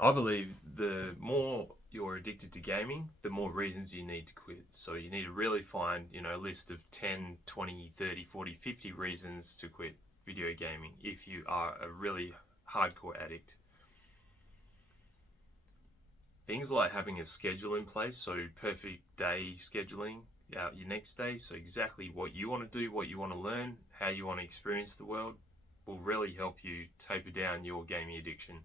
I believe the more you're addicted to gaming, the more reasons you need to quit. So you need to really find, a list of 10, 20, 30, 40, 50 reasons to quit video gaming if you are a really hardcore addict. Things like having a schedule in place, so perfect day scheduling out your next day, so exactly what you want to do, what you want to learn, how you want to experience the world, will really help you taper down your gaming addiction.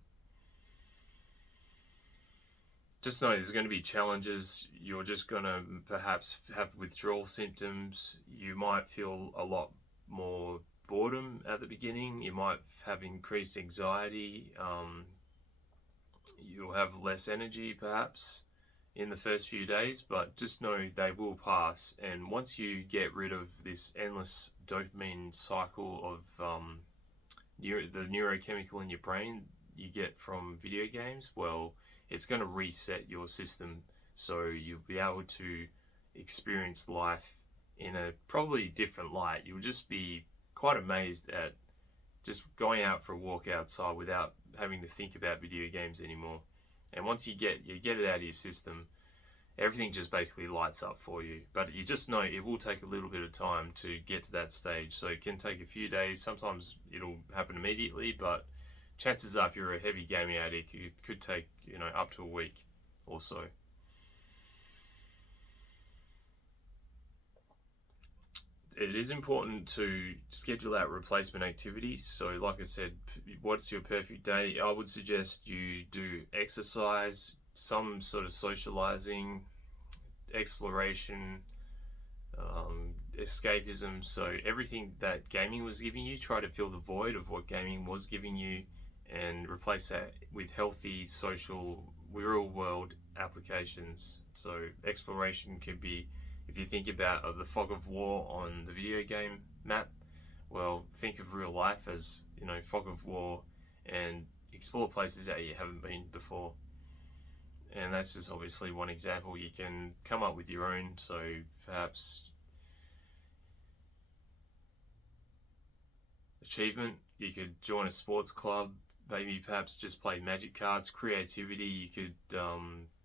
Just know there's going to be challenges. You're just going to perhaps have withdrawal symptoms. You might feel a lot more boredom at the beginning. You might have increased anxiety. You'll have less energy perhaps in the first few days, but just know they will pass. And once you get rid of this endless dopamine cycle of the neurochemical in your brain you get from video games, well, it's going to reset your system, so you'll be able to experience life in a probably different light. You'll just be quite amazed at just going out for a walk outside without having to think about video games anymore. And once you get it out of your system, everything just basically lights up for you. But you just know it will take a little bit of time to get to that stage. So it can take a few days. Sometimes it'll happen immediately, but chances are if you're a heavy gaming addict, it could take, up to a week or so. It is important to schedule out replacement activities. So, like I said, what's your perfect day? I would suggest you do exercise, some sort of socializing, exploration, escapism. So, everything that gaming was giving you, try to fill the void of what gaming was giving you and replace that with healthy, social, real world applications. So, exploration could be, if you think about the fog of war on the video game map, well, think of real life as, fog of war, and explore places that you haven't been before. And that's just obviously one example. You can come up with your own. So perhaps achievement, you could join a sports club, maybe perhaps just play magic cards. Creativity, you could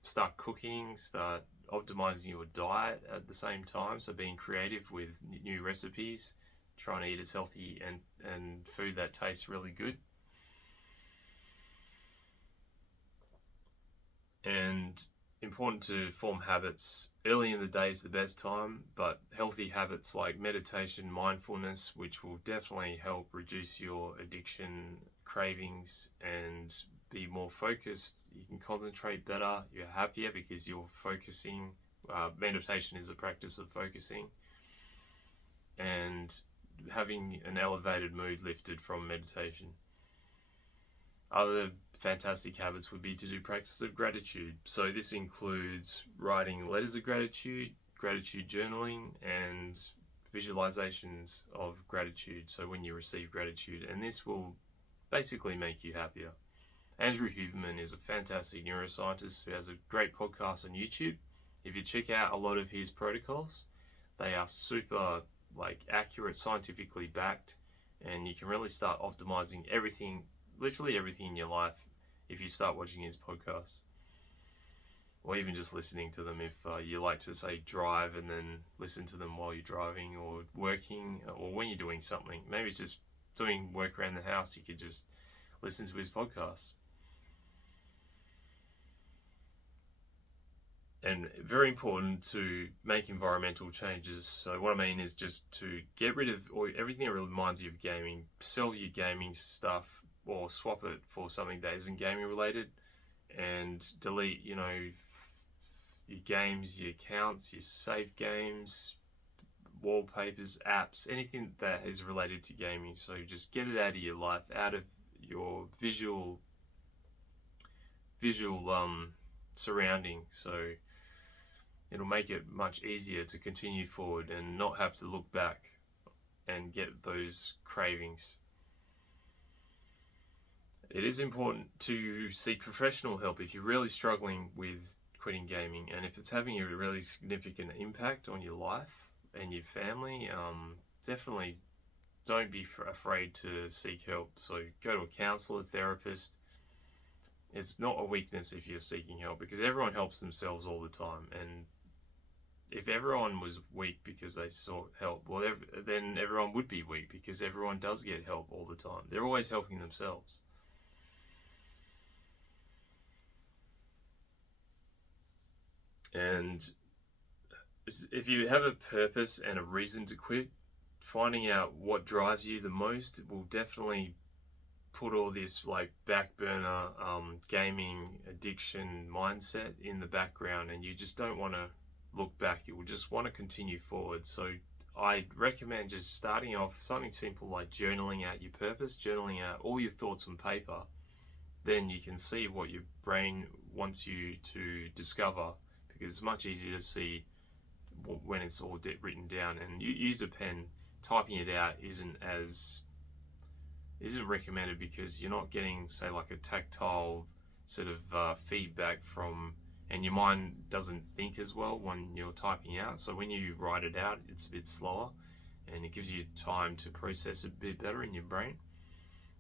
start cooking, start optimizing your diet at the same time. So being creative with new recipes, trying to eat as healthy and food that tastes really good. And important to form habits. Early in the day is the best time, but healthy habits like meditation, mindfulness, which will definitely help reduce your addiction cravings and be more focused. You can concentrate better. You're happier because you're focusing. Meditation is a practice of focusing and having an elevated mood lifted from meditation. Other fantastic habits would be to do practice of gratitude. So this includes writing letters of gratitude, gratitude journaling, and visualizations of gratitude. So when you receive gratitude, and this will basically make you happier. Andrew Huberman is a fantastic neuroscientist who has a great podcast on YouTube. If you check out a lot of his protocols, they are super accurate, scientifically backed, and you can really start optimizing everything, literally everything in your life, if you start watching his podcasts, or even just listening to them. If you like to, say, drive and then listen to them while you're driving or working, or when you're doing something, maybe it's just doing work around the house, you could just listen to his podcast. And very important to make environmental changes. So what I mean is just to get rid of everything that reminds you of gaming. Sell your gaming stuff or swap it for something that isn't gaming related, and delete, your games, your accounts, your save games, wallpapers, apps, anything that is related to gaming. So just get it out of your life, out of your visual surrounding. So it'll make it much easier to continue forward and not have to look back and get those cravings. It is important to seek professional help if you're really struggling with quitting gaming, and if it's having a really significant impact on your life and your family. Definitely don't be afraid to seek help. So go to a counselor, therapist, It's not a weakness if you're seeking help, because everyone helps themselves all the time. And if everyone was weak because they sought help, well, then everyone would be weak, because everyone does get help all the time. They're always helping themselves. And if you have a purpose and a reason to quit, finding out what drives you the most will definitely put all this like back burner gaming addiction mindset in the background, and you just don't want to look back. You will just want to continue forward. So I recommend just starting off something simple like journaling out your purpose, journaling out all your thoughts on paper. Then you can see what your brain wants you to discover, because it's much easier to see when it's all written down. And you use a pen. Typing it out isn't recommended, because you're not getting, say, like a tactile sort of feedback from, and your mind doesn't think as well when you're typing out. So when you write it out, it's a bit slower, and it gives you time to process it a bit better in your brain.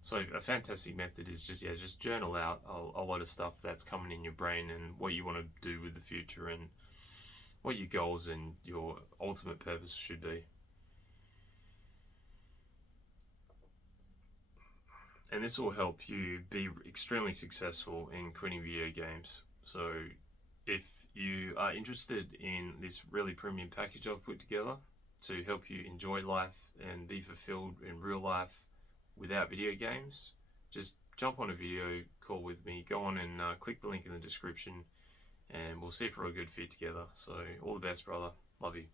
So a fantastic method is just journal out a lot of stuff that's coming in your brain, and what you want to do with the future, and what your goals and your ultimate purpose should be. And this will help you be extremely successful in quitting video games. So if you are interested in this really premium package I've put together to help you enjoy life and be fulfilled in real life without video games, just jump on a video call with me. Go on and click the link in the description, and we'll see if we're a good fit together. So all the best, brother. Love you.